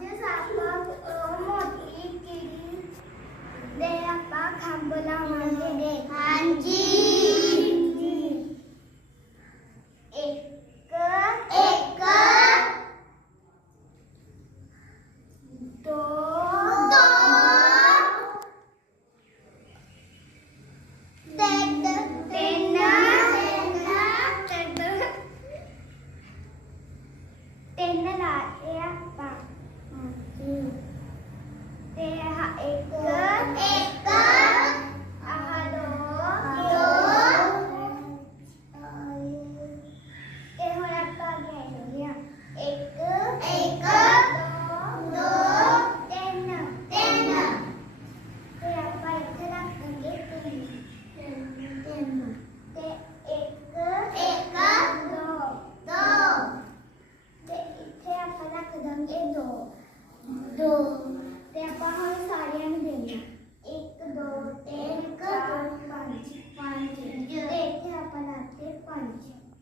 जे shop मोठी किडी दे आपा खांबला म्हणजे दे हांजी एक एक दो दो तीन तीन तीन ला ए आपा ते हा एक एक हा दो ते हो आपा घ्या एक एक दो दो तीन तीन ते आपा इथे लागते तीन ते एक एक दो दो ते इथे आपल्याला कदंगे दो दो ते आपण हळू साडी आणि देऊया एक दो तीन चार पाच ते इथे आपण ते पाच